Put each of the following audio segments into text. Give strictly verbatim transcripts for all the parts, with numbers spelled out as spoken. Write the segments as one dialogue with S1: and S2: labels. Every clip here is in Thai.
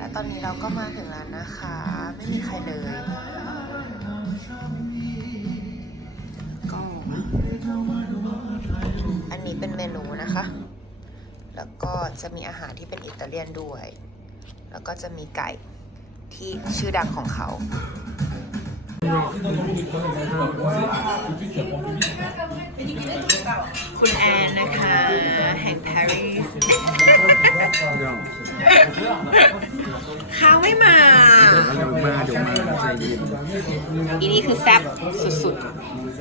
S1: ตอนนี้เราก็มาถึงแล้วนะคะไม่มีใครเลยก็อันนี้เป็นเมนูนะคะแล้วก็จะมีอาหารที่เป็นอิตาเลียนด้วยแล้วก็จะมีไก่ที่ชื่อดังของเขาคุณแอนนะคะแห่งปารีสเขาไม่มาเดี๋ยวมาเดี๋ยวมาใจเย็นอีนี่คือแซ่บสุดๆ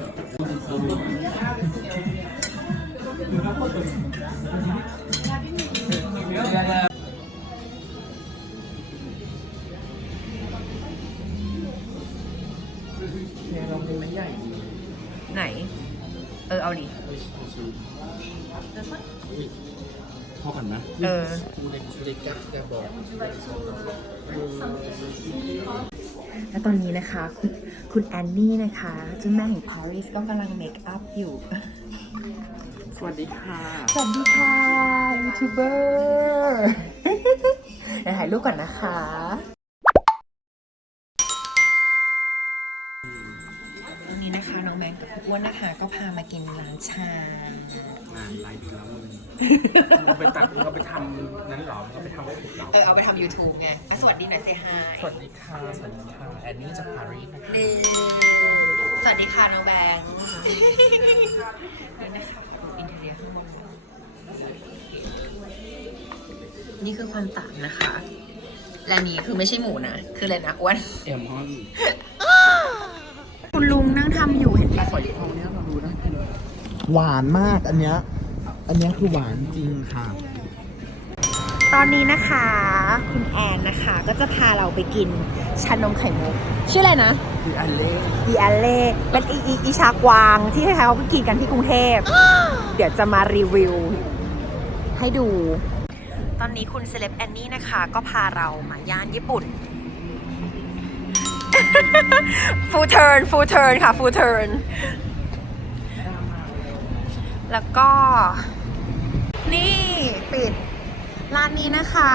S1: ไหนเออเอาดิ
S2: พอกันนะ
S1: เออและตอนนี้นะคะคุณคุณแอนนี่นะคะเจ้าแม่แห่งปารีสก็กำลังเมคอัพอยู่
S2: สวัสดีค่ะ
S1: สวัสดีค่ะยูทูบเบอร์เดี๋ยวถ่ายรูปก่อนนะคะวันนี้นะคะน้องแบงค์กับอ้วนนะคะก็พามากินร้านชาง
S2: านไลฟ์แล้วเราไปตัดเราไปทำนั้นหรอเราไปทำขุดหรอ
S1: เออเอาไปทำ YouTube ไงสวัสดีนะเซฮาย
S2: สวัสดีค่ะสวัสดีค่ะแอนนี่จากปารีสนะคะ
S1: สวัสดีค่ะน้องแบงค์นี่นะคะอินเทอร์เนียข้างบนนี่คือความต่างนะคะและนี้คือไม่ใช่หมูนะคืออะไรนะอ้วน
S2: แอมฮอน
S1: คุณลุงนั่งทำอยู่เห็นปะ
S2: ฝอยทองเนี้ยเราดูนะหวานมากอันเนี้ยอันเนี้ยคือหวานจริงค่ะ
S1: ตอนนี้นะคะคุณแอนนะคะก็จะพาเราไปกินชานมไข่มุกชื่ออะไรนะ
S2: ดีอัลเล่
S1: ดีอัลเล่เป็นอีอีอีชากวางที่ใครๆเขาไปกินกันที่กรุงเทพเดี๋ยวจะมารีวิวให้ดูตอนนี้คุณเซเลบแอนนี่นะคะก็พาเรามาย่านญี่ปุ่น full turn full turn ค่ะ full turn แล้วก็นี่ปิดร้านนี้นะคะ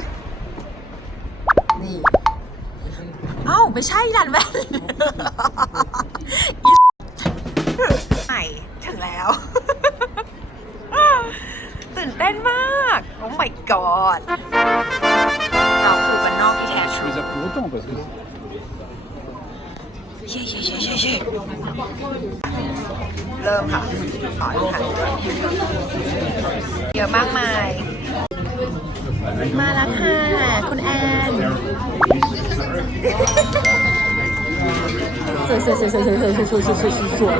S1: นี่เอ้าไม่ใช่ร้านแว่นไหนถึงแล้วตื่นเต้นมากโอ้ my god เราคือบ้านนอกที่แท้ทรูเย่เย่เย่เย่เย่เริ่มค่ะขออีกค่ะเยอะมากมายมาแล้วค่ะคุณแอนสวยสวยสวยสวยสวยสวยสวยสวยสวยสวยสวย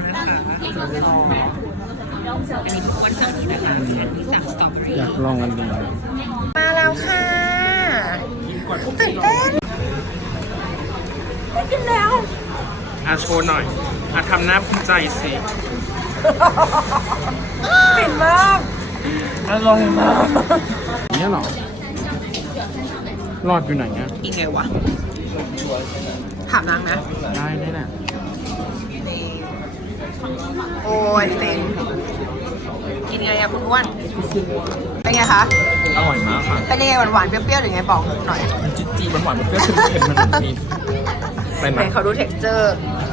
S2: อยากลองกันดู
S1: มาแล้วค่ะตื่นเต้นได้กินแล้ว
S2: อ่ะโชว์หน่อยอ่ะทำหน้าภูมิใจสิ
S1: ปิ่นมาก
S2: อร่อยมากเนี่ยหรอรอดอยู่ไหนเนี่ย
S1: อีกไงวะถามนางนะ
S2: ได้ได้แหละ
S1: โอ้ยเซ็งกินไงอะคุณอ้วนเป็นไงคะ
S2: อร่อยมากค่ะ
S1: เป็นยังไงหวานๆเปรี้ยวๆหรือไงบอกหน่อย
S2: มันจี๊ดๆหวานๆเปรี้ยวๆเค็มๆมันมี
S1: เป็นไหมเขาดูเท็กเจอร์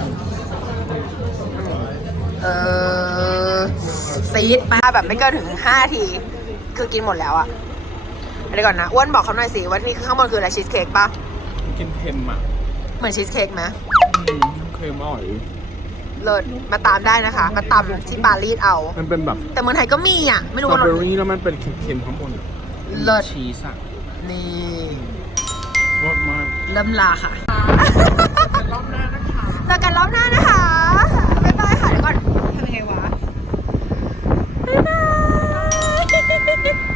S1: เออซีดมาแบบไม่เกินถึงห้าทีคือกินหมดแล้วอะเดี๋ยวก่อนนะอ้วนบอกเขาหน่อยสิว่าที่ข้างบนคืออะไรชีสเค้กปะ
S2: กินเค็มอ่ะ
S1: เหมือนชีสเค้กไหม
S2: เค็มอร่อย
S1: เลิศมาตามได้นะคะมาตามที่ปารีสเอา
S2: มันเป็นแบบ
S1: แต่เมืองไทยก็มีอ่ะไม่รู้ว่า
S2: สตรอเบอรี่แล้วมันเป็นเค็มๆข้างบน
S1: เลิศ
S2: ชีสอ่ะ
S1: นี่
S2: รสมาก
S1: เริ่มลาค่ะรอบหน้านะคะเจอกันรอบหน้านะคะบ๊ายบายค่ะเดี๋ยวก่อนทำยังไงวะบ๊ายบาย